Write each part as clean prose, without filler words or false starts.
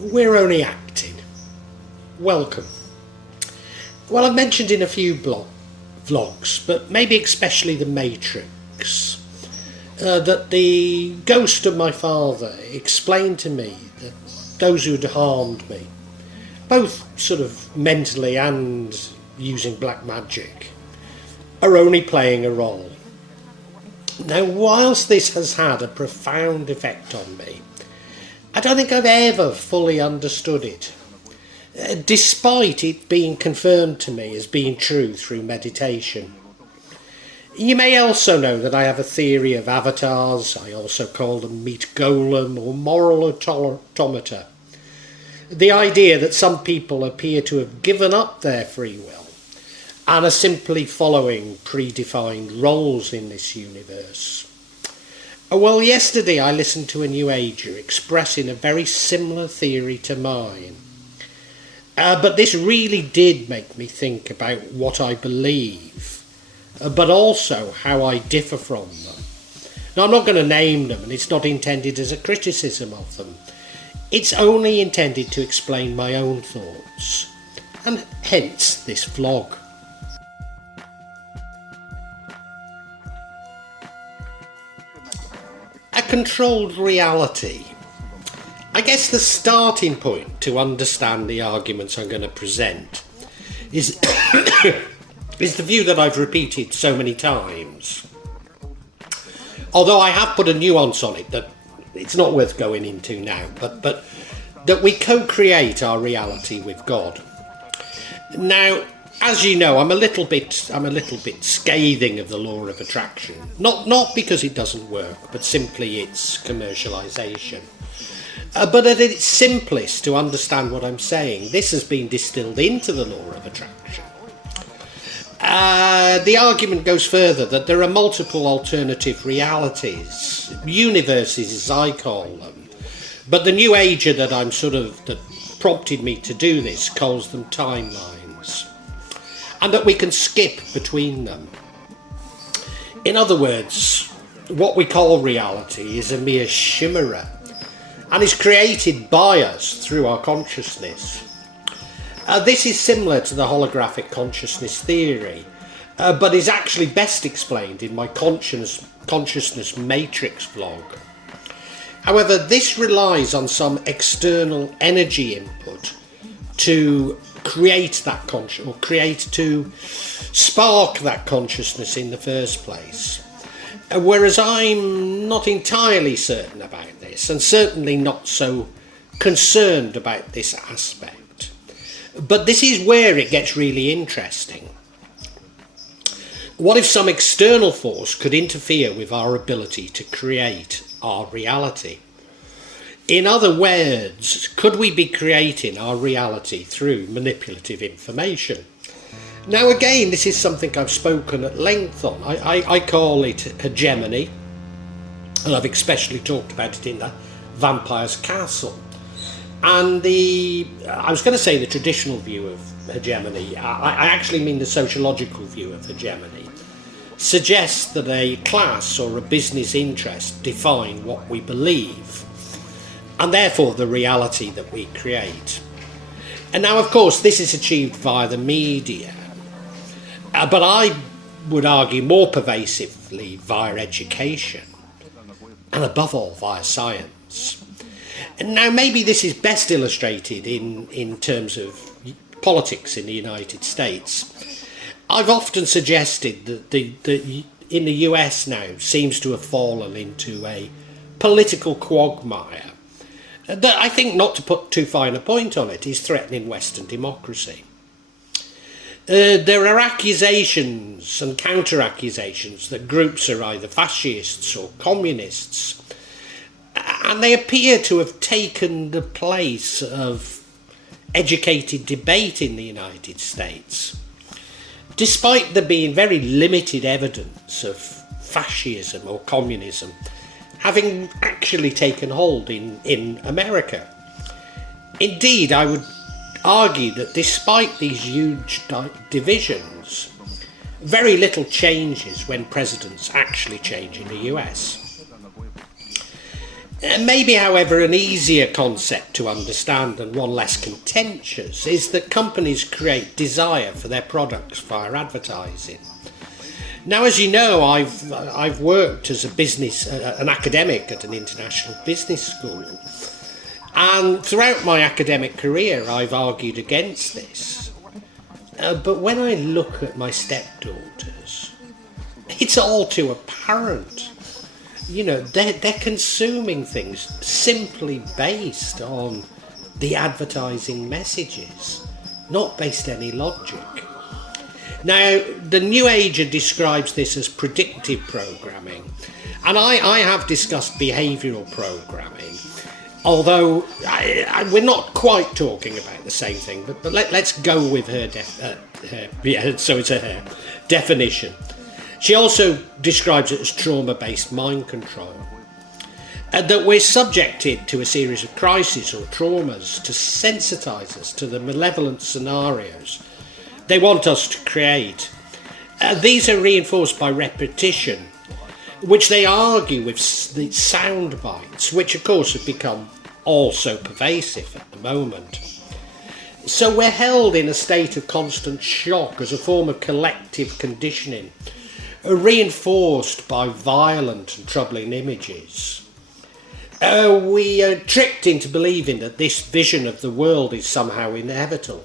We're only acting. Welcome. Well, I've mentioned in a few vlogs, but maybe especially the Matrix, that the ghost of my father explained to me that those who'd harmed me, both sort of mentally and using black magic, are only playing a role. Now, whilst this has had a profound effect on me, I don't think I've ever fully understood it, despite it being confirmed to me as being true through meditation. You may also know that I have a theory of avatars. I also call them meat golem or moral automata. The idea that some people appear to have given up their free will and are simply following predefined roles in this universe. Well, yesterday I listened to a new ager expressing a very similar theory to mine. But this really did make me think about what I believe, but also how I differ from them. Now, I'm not going to name them, and it's not intended as a criticism of them. It's only intended to explain my own thoughts, and hence this vlog. A controlled reality. I guess the starting point to understand the arguments I'm going to present is, is the view that I've repeated so many times. Although I have put a nuance on it that it's not worth going into now, but that we co-create our reality with God. Now, as you know, I'm a little bit scathing of the law of attraction. Not because it doesn't work, but simply its commercialization. But at its simplest, to understand what I'm saying, this has been distilled into the law of attraction. The argument goes further that there are multiple alternative realities, universes as I call them, but the new ager that prompted me to do this calls them timelines, and that we can skip between them. In other words, what we call reality is a mere chimera, and is created by us through our consciousness. This is similar to the holographic consciousness theory, but is actually best explained in my consciousness matrix vlog. However, this relies on some external energy input to create that to spark that consciousness in the first place. Whereas I'm not entirely certain about this, and certainly not so concerned about this aspect. But this is where it gets really interesting. What if some external force could interfere with our ability to create our reality? In other words, could we be creating our reality through manipulative information? Now again, this is something I've spoken at length on. I call it hegemony, and I've especially talked about it in the Vampire's Castle. And I was going to say the traditional view of hegemony, I actually mean the sociological view of hegemony, suggests that a class or a business interest define what we believe, and therefore the reality that we create. And now, of course, this is achieved via the media, but I would argue more pervasively via education, and above all via science. And now maybe this is best illustrated in terms of politics in the United States. I've often suggested that in the US now seems to have fallen into a political quagmire that I think, not to put too fine a point on it, is threatening Western democracy. There are accusations and counter-accusations that groups are either fascists or communists, and they appear to have taken the place of educated debate in the United States, despite there being very limited evidence of fascism or communism having actually taken hold in America. Indeed, I would argue that despite these huge divisions, very little changes when presidents actually change in the US. Maybe, however, an easier concept to understand and one less contentious is that companies create desire for their products via advertising. Now, as you know, I've worked as an academic at an international business school, and throughout my academic career I've argued against this. But when I look at my stepdaughters, it's all too apparent. You know, they're consuming things simply based on the advertising messages, not based any logic. Now, the New Ager describes this as predictive programming, and I have discussed behavioural programming, although we're not quite talking about the same thing, but let's go with her definition. She also describes it as trauma-based mind control, that we're subjected to a series of crises or traumas to sensitise us to the malevolent scenarios they want us to create. These are reinforced by repetition, which they argue with the sound bites, which of course have become also pervasive at the moment. So we're held in a state of constant shock as a form of collective conditioning, reinforced by violent and troubling images. We are tricked into believing that this vision of the world is somehow inevitable.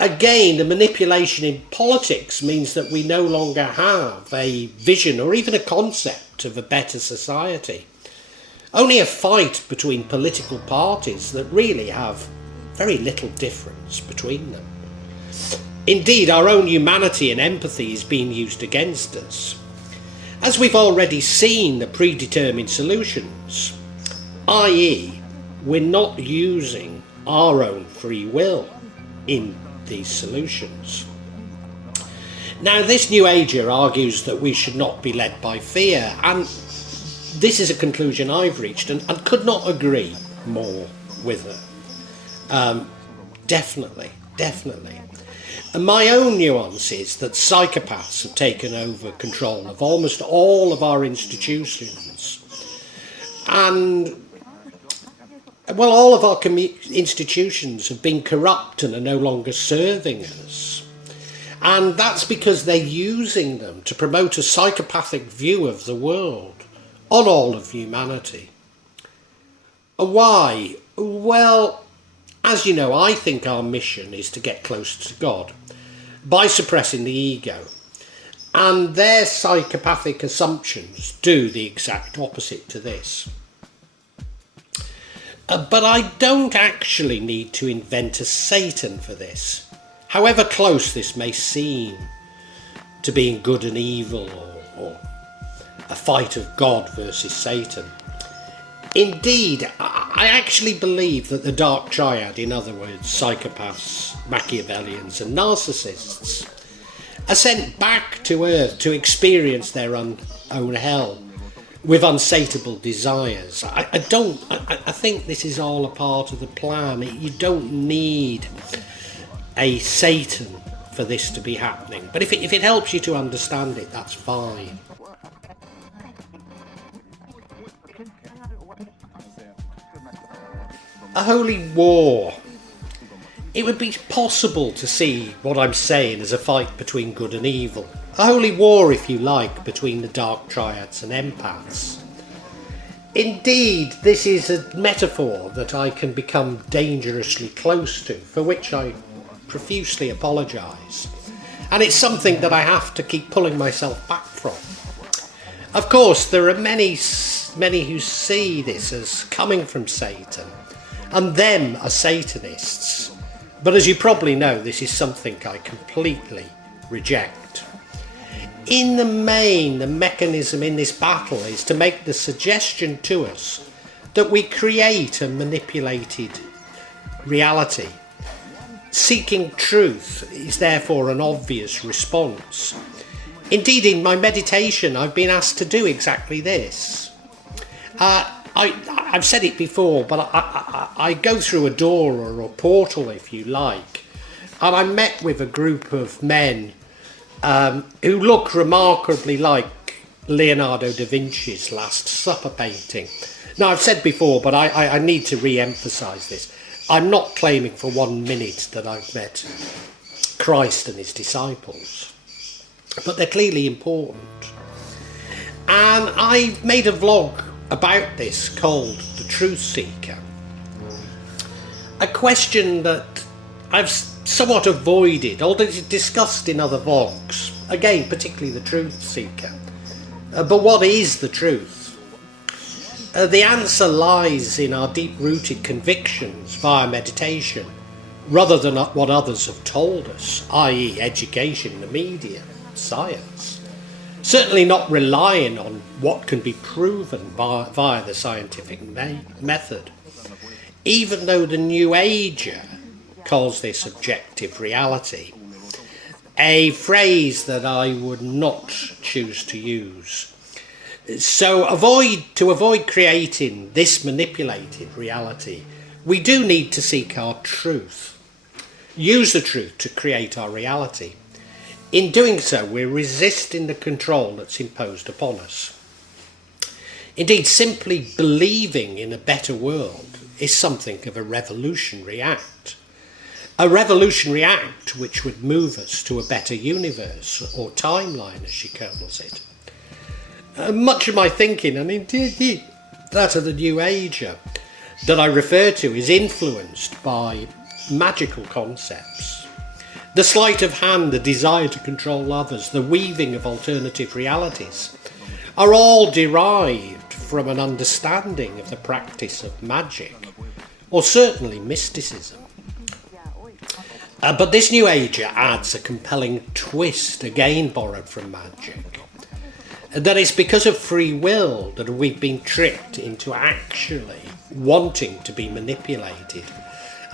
Again, the manipulation in politics means that we no longer have a vision or even a concept of a better society. Only a fight between political parties that really have very little difference between them. Indeed, our own humanity and empathy is being used against us. As we've already seen the predetermined solutions, i.e., we're not using our own free will in these solutions. Now, this New Ager argues that we should not be led by fear, and this is a conclusion I've reached and could not agree more with her. Definitely. And my own nuance is that psychopaths have taken over control of almost all of our institutions. And, well, all of our institutions have been corrupt and are no longer serving us. And that's because they're using them to promote a psychopathic view of the world, on all of humanity. Why? Well, as you know, I think our mission is to get closer to God by suppressing the ego. And their psychopathic assumptions do the exact opposite to this. But I don't actually need to invent a Satan for this, however close this may seem to being good and evil, or a fight of God versus Satan. Indeed, I actually believe that the dark triad, in other words, psychopaths, Machiavellians and narcissists, are sent back to Earth to experience their own hell with unsatiable desires. I think this is all a part of the plan. You don't need a Satan for this to be happening. But if it helps you to understand it, that's fine. A holy war. It would be possible to see what I'm saying as a fight between good and evil. A holy war, if you like, between the dark triads and empaths. Indeed, this is a metaphor that I can become dangerously close to, for which I profusely apologise. And it's something that I have to keep pulling myself back from. Of course, there are many who see this as coming from Satan, and them are Satanists. But as you probably know, this is something I completely reject. In the main, the mechanism in this battle is to make the suggestion to us that we create a manipulated reality. Seeking truth is therefore an obvious response. Indeed, in my meditation, I've been asked to do exactly this. I've said it before, but I go through a door or a portal, if you like, and I'm met with a group of men who look remarkably like Leonardo da Vinci's Last Supper painting. Now, I've said before, but I need to re-emphasise this. I'm not claiming for 1 minute that I've met Christ and his disciples, but they're clearly important. And I've made a vlog about this called The Truth Seeker. A question that I've somewhat avoided, although it's discussed in other vlogs, again, particularly The Truth Seeker. But what is the truth? The answer lies in our deep-rooted convictions via meditation, rather than what others have told us, i.e. education, the media, science. Certainly not relying on what can be proven via the scientific method, even though the New Ager calls this objective reality, a phrase that I would not choose to use. So to avoid creating this manipulated reality, we do need to seek our truth, use the truth to create our reality. In doing so, we're resisting the control that's imposed upon us. Indeed, simply believing in a better world is something of a revolutionary act. A revolutionary act which would move us to a better universe, or timeline as she calls it. Much of my thinking, and indeed that of the New Ager that I refer to, is influenced by magical concepts. The sleight of hand, the desire to control others, the weaving of alternative realities are all derived from an understanding of the practice of magic, or certainly mysticism. But this New Ager adds a compelling twist, again borrowed from magic. That it's because of free will that we've been tricked into actually wanting to be manipulated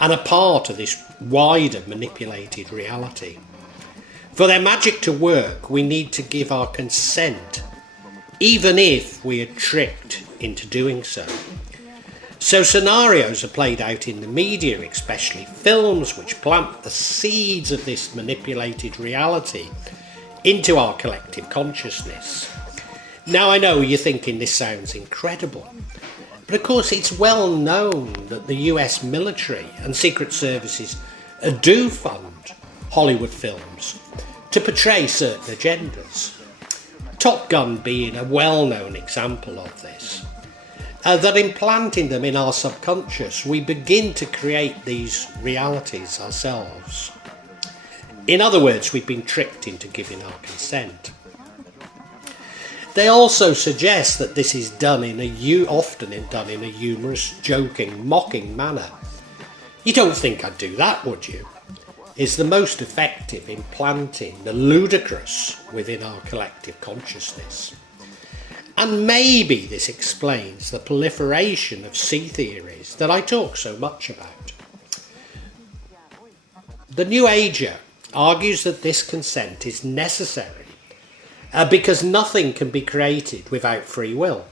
and a part of this wider manipulated reality. For their magic to work, we need to give our consent, even if we are tricked into doing so. So scenarios are played out in the media, especially films, which plant the seeds of this manipulated reality into our collective consciousness. Now, I know you're thinking this sounds incredible, but of course it's well known that the US military and secret services do fund Hollywood films to portray certain agendas. Top Gun being a well-known example of this. That implanting them in our subconscious, we begin to create these realities ourselves. In other words, we've been tricked into giving our consent. They also suggest that this is often done in a humorous, joking, mocking manner. You don't think I'd do that, would you? Is the most effective in planting the ludicrous within our collective consciousness. And maybe this explains the proliferation of sea theories that I talk so much about. The New Ager argues that this consent is necessary because nothing can be created without free will.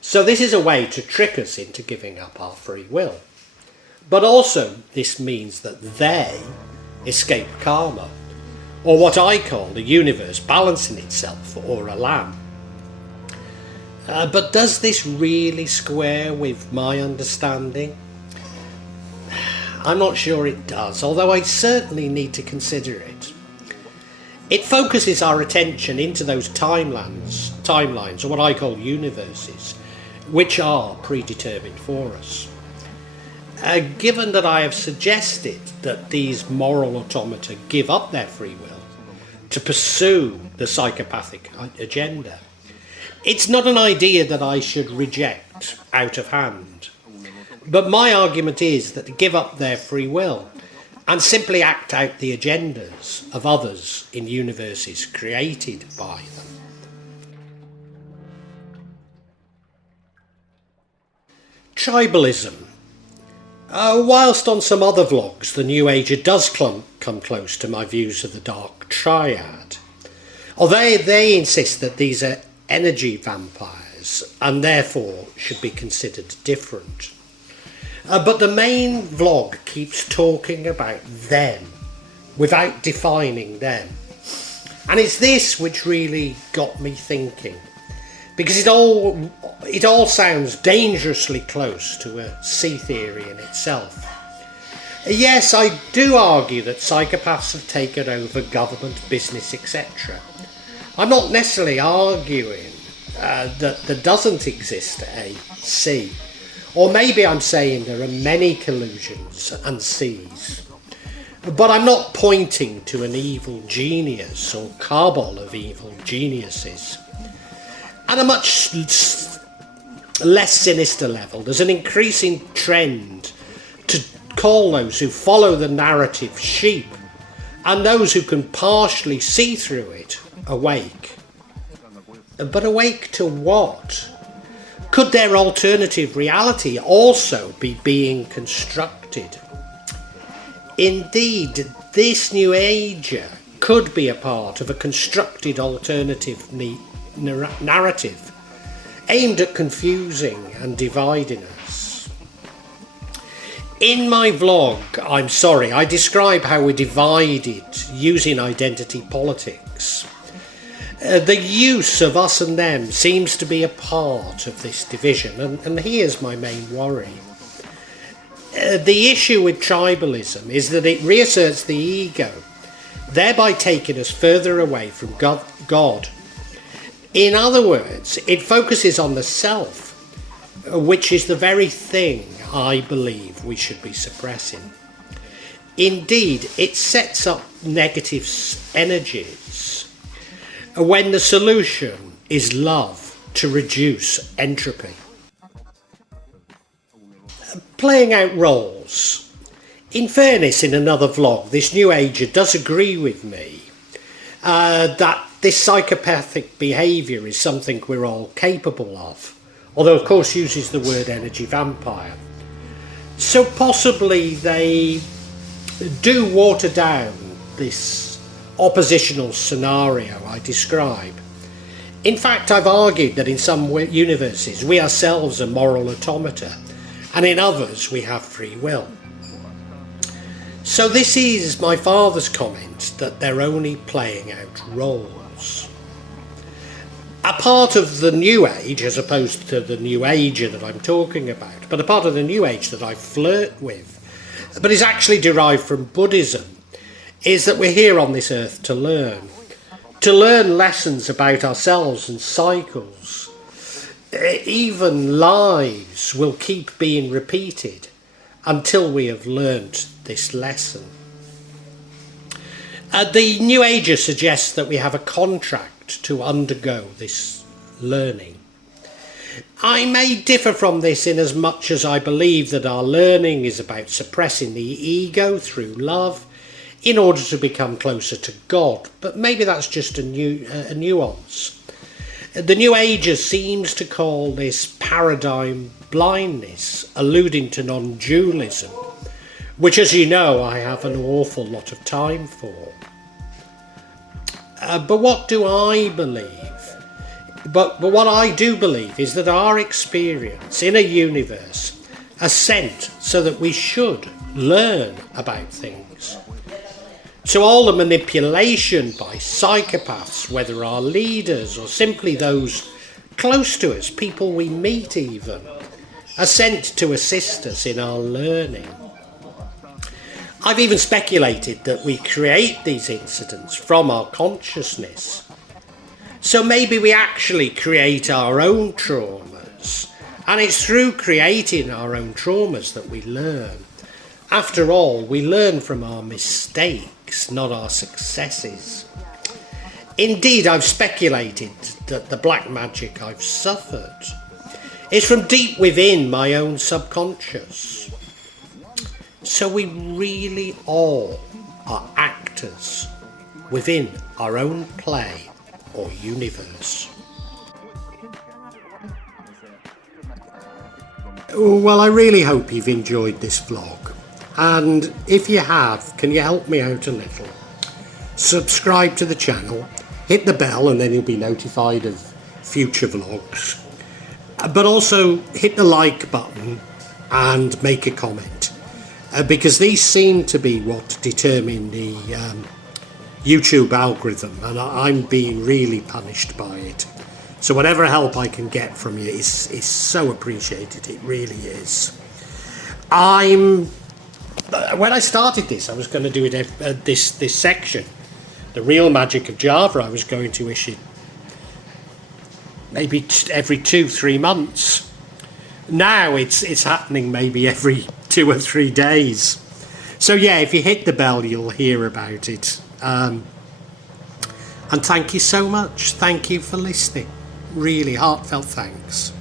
So this is a way to trick us into giving up our free will. But also this means that they escape karma, or what I call the universe balancing itself, or a lamb. But does this really square with my understanding? I'm not sure it does, although I certainly need to consider it. It focuses our attention into those timelines, or what I call universes, which are predetermined for us. Given that I have suggested that these moral automata give up their free will to pursue the psychopathic agenda, it's not an idea that I should reject out of hand. But my argument is that to give up their free will and simply act out the agendas of others in universes created by them. Tribalism. Whilst on some other vlogs the New Ager does come close to my views of the Dark Triad, although they insist that these are energy vampires and therefore should be considered different. But the main vlog keeps talking about them without defining them. And it's this which really got me thinking. because it all sounds dangerously close to a sea theory in itself. Yes, I do argue that psychopaths have taken over government, business, etc. I'm not necessarily arguing that there doesn't exist a sea, or maybe I'm saying there are many collusions and seas. But I'm not pointing to an evil genius or cabal of evil geniuses. At a much less sinister level, there's an increasing trend to call those who follow the narrative sheep, and those who can partially see through it awake. But awake to what? Could their alternative reality also be being constructed? Indeed, this new ager could be a part of a constructed alternative narrative aimed at confusing and dividing us. In my vlog, I'm sorry, I describe how we're divided using identity politics. The use of us and them seems to be a part of this division, and here's my main worry. The issue with tribalism is that it reasserts the ego, thereby taking us further away from God. In other words, it focuses on the self, which is the very thing I believe we should be suppressing. Indeed, it sets up negative energies when the solution is love to reduce entropy. Playing out roles. In fairness, in another vlog, this new ager does agree with me that this psychopathic behaviour is something we're all capable of, although of course uses the word energy vampire. So possibly they do water down this oppositional scenario I describe. In fact, I've argued that in some universes we ourselves are moral automata, and in others we have free will. So this is my father's comment that they're only playing out roles. A part of the new age, as opposed to the new ager that I'm talking about, but a part of the new age that I flirt with, but is actually derived from Buddhism, is that we're here on this earth to learn lessons about ourselves and cycles. Even lives will keep being repeated until we have learnt this lesson. The New Ager suggests that we have a contract to undergo this learning. I may differ from this in as much as I believe that our learning is about suppressing the ego through love in order to become closer to God, but maybe that's just a nuance. The New Ager seems to call this paradigm blindness, alluding to non-dualism, which, as you know, I have an awful lot of time for. But what do I believe? But what I do believe is that our experience in a universe is sent so that we should learn about things. So all the manipulation by psychopaths, whether our leaders or simply those close to us, people we meet even, are sent to assist us in our learning. I've even speculated that we create these incidents from our consciousness. So maybe we actually create our own traumas, and it's through creating our own traumas that we learn. After all, we learn from our mistakes, not our successes. Indeed, I've speculated that the black magic I've suffered is from deep within my own subconscious. So we really all are actors within our own play or universe. Well, I really hope you've enjoyed this vlog. And if you have, can you help me out a little? Subscribe to the channel, hit the bell, and then you'll be notified of future vlogs. But also hit the like button and make a comment, because these seem to be what determine the YouTube algorithm, and I'm being really punished by it. So whatever help I can get from you is so appreciated. It really is. When I started this, I was going to do it this section, the real magic of Java. I was going to issue maybe every 2-3 months. Now it's happening maybe every 2 or 3 days. So yeah, if you hit the bell, you'll hear about it. And thank you so much. Thank you for listening. Really heartfelt thanks.